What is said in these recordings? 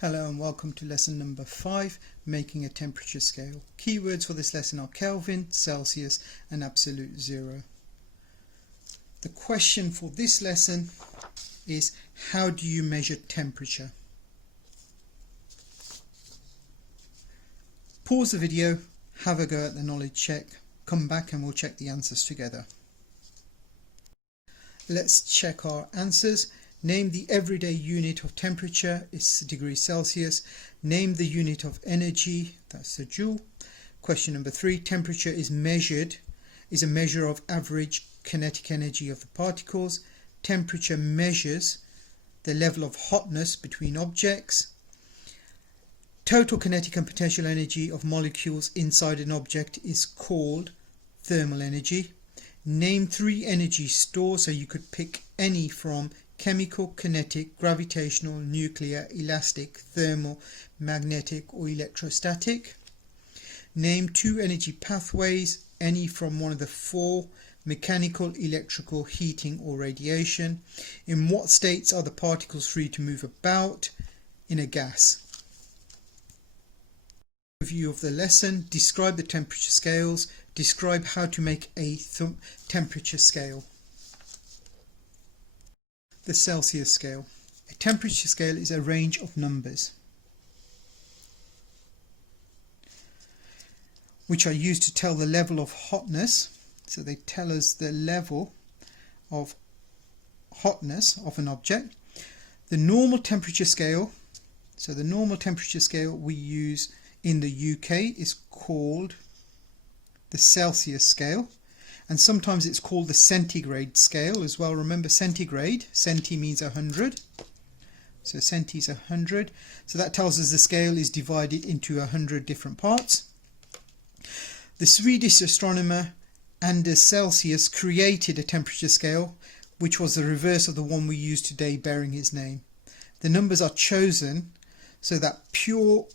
Hello and welcome to lesson number 5, making a temperature scale. Keywords for this lesson are Kelvin, Celsius and absolute zero. The question for this lesson is, how do you measure temperature? Pause the video, have a go at the knowledge check, come back and we'll check the answers together. Let's check our answers. Name the everyday unit of temperature, is degrees Celsius. Name the unit of energy, that's the joule. Question number 3, temperature is a measure of average kinetic energy of the particles. Temperature measures the level of hotness between objects. Total kinetic and potential energy of molecules inside an object is called thermal energy. Name 3 energy stores, so you could pick any from chemical, kinetic, gravitational, nuclear, elastic, thermal, magnetic or electrostatic. Name 2 energy pathways, any from one of the 4, mechanical, electrical, heating or radiation. In what states are the particles free to move about? In a gas. Review of the lesson. Describe the temperature scales. Describe how to make a temperature scale. The Celsius scale. A temperature scale is a range of numbers which are used to tell the level of hotness. So they tell us the level of hotness of an object. The normal temperature scale, so the normal temperature scale we use in the UK is called the Celsius scale. And sometimes it's called the centigrade scale as well. Remember centigrade, centi means 100. So centi is 100. So that tells us the scale is divided into 100 different parts. The Swedish astronomer Anders Celsius created a temperature scale which was the reverse of the one we use today bearing his name. The numbers are chosen so that pure,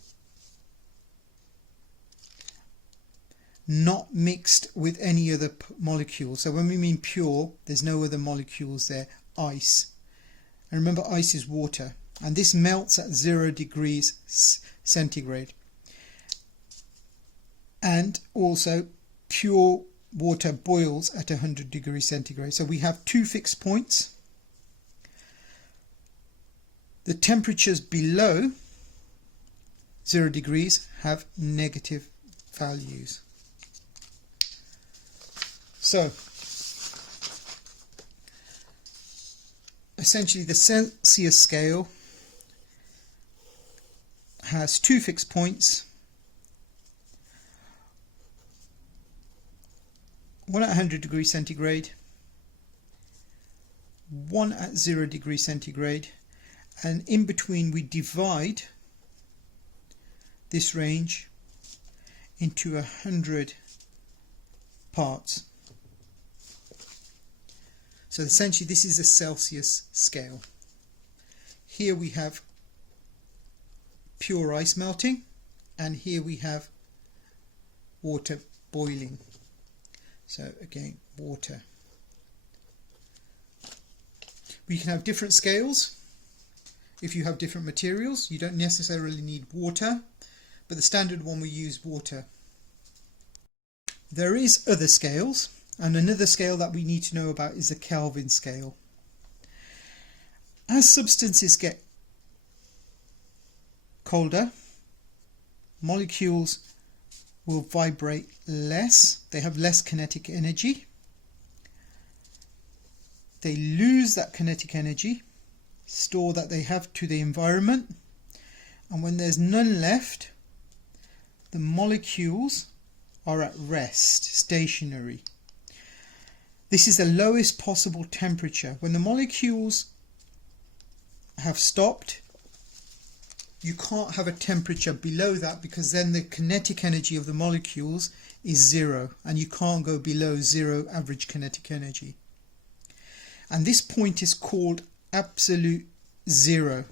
not mixed with any other molecules. So when we mean pure, there's no other molecules there. Ice. And remember, ice is water. And this melts at 0 degrees centigrade. And also, pure water boils at 100 degrees centigrade. So we have 2 fixed points. The temperatures below 0 degrees have negative values. So, essentially the Celsius scale has 2 fixed points, one at 100 degrees centigrade, one at 0 degrees centigrade, and in between we divide this range into 100 parts. So essentially this is a Celsius scale. Here we have pure ice melting, and here we have water boiling. So again, water. We can have different scales if you have different materials. You don't necessarily need water, but the standard one we use water. There is other scales. And another scale that we need to know about is the Kelvin scale. As substances get colder, molecules will vibrate less. They have less kinetic energy. They lose that kinetic energy, store that they have to the environment. And when there's none left, the molecules are at rest, stationary. This is the lowest possible temperature. When the molecules have stopped, you can't have a temperature below that, because then the kinetic energy of the molecules is 0 and you can't go below 0 average kinetic energy. And this point is called absolute zero.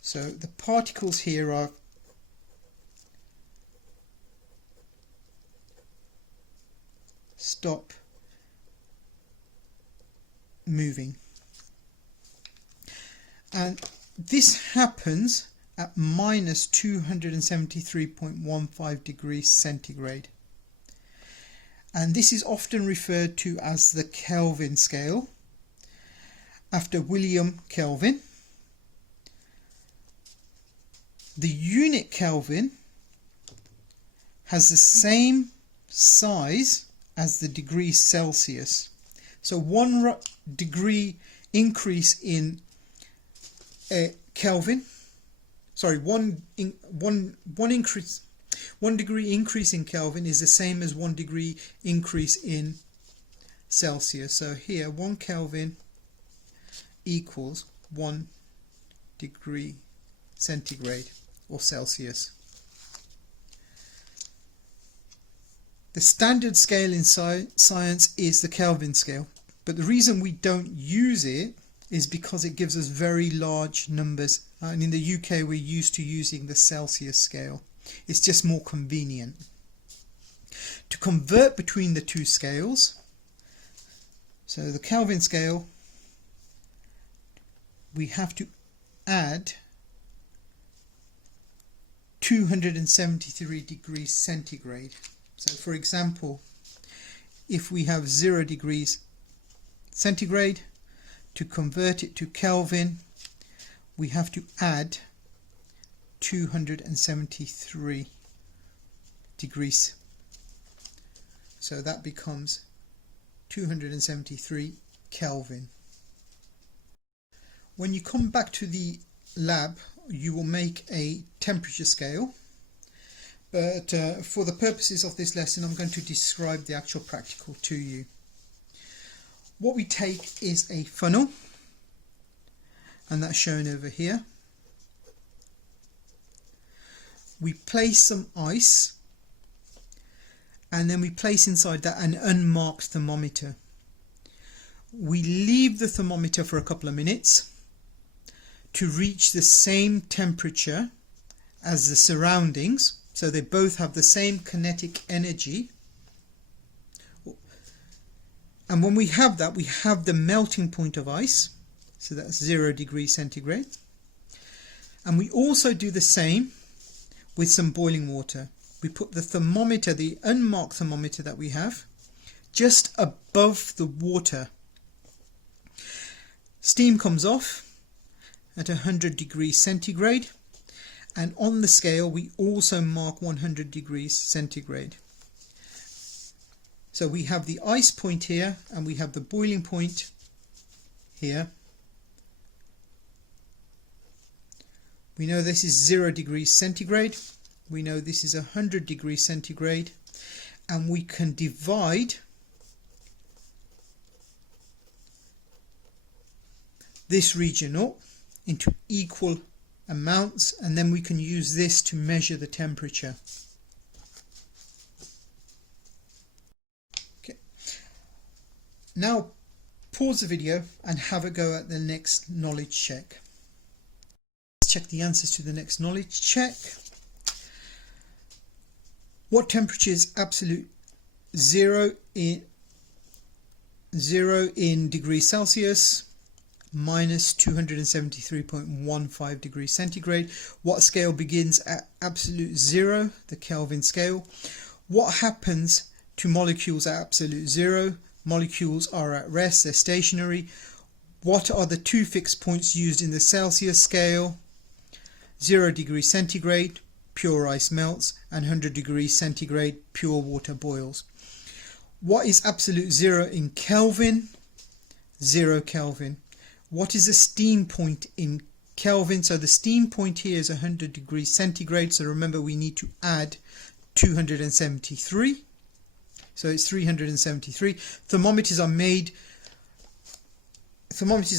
So the particles here are stop moving. And This happens at minus 273.15 degrees centigrade. And this is often referred to as the Kelvin scale, after William Kelvin. The unit Kelvin has the same size as the degree Celsius. So 1 degree increase in Kelvin, sorry, one degree increase in Kelvin is the same as 1 degree increase in Celsius. So here 1 Kelvin equals 1 degree centigrade or Celsius. The standard scale in science is the Kelvin scale, but the reason we don't use it is because it gives us very large numbers, and in the UK we're used to using the Celsius scale. It's just more convenient. To convert between the two scales, so the Kelvin scale, we have to add 273 degrees centigrade. So for example, if we have 0 degrees centigrade, to convert it to Kelvin, we have to add 273 degrees. So that becomes 273 Kelvin. When you come back to the lab, you will make a temperature scale. But for the purposes of this lesson, I'm going to describe the actual practical to you. What we take is a funnel, and that's shown over here. We place some ice, and then we place inside that an unmarked thermometer. We leave the thermometer for a couple of minutes to reach the same temperature as the surroundings, so they both have the same kinetic energy. And when we have that, we have the melting point of ice, so that's 0 degrees centigrade. And we also do the same with some boiling water. We put the thermometer, the unmarked thermometer that we have, just above the water. Steam comes off at 100 degrees centigrade, and on the scale we also mark 100 degrees centigrade. So we have the ice point here and we have the boiling point here. We know this is 0 degrees centigrade. We know this is 100 degrees centigrade, and we can divide this region up into equal amounts, and then we can use this to measure the temperature. Okay. Now pause the video and have a go at the next knowledge check. Let's check the answers to the next knowledge check. What temperature is absolute 0 in degrees Celsius? Minus 273.15 degrees centigrade. What scale begins at absolute 0? The Kelvin scale. What happens to molecules at absolute 0? Molecules are at rest, they're stationary. What are the two fixed points used in the Celsius scale? 0 degrees centigrade, pure ice melts, and 100 degrees centigrade, pure water boils. What is absolute 0 in Kelvin? 0 Kelvin. What is the steam point in Kelvin? So the steam point here is 100 degrees centigrade. So remember, we need to add 273. So it's 373. Thermometers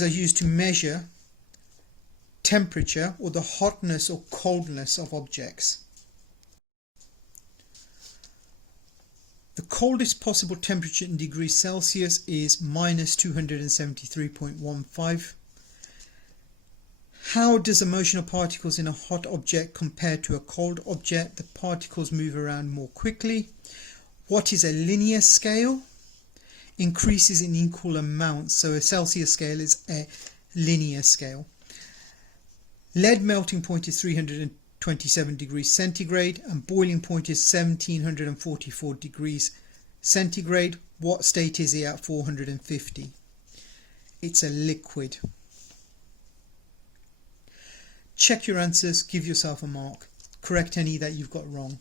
are used to measure temperature or the hotness or coldness of objects. The coldest possible temperature in degrees Celsius is minus 273.15. How does the motion of particles in a hot object compare to a cold object? The particles move around more quickly. What is a linear scale? Increases in equal amounts. So a Celsius scale is a linear scale. Lead melting point is 327 degrees centigrade and boiling point is 1744 degrees centigrade. What state is it at 450? It's a liquid. Check your answers, give yourself a mark. Correct any that you've got wrong.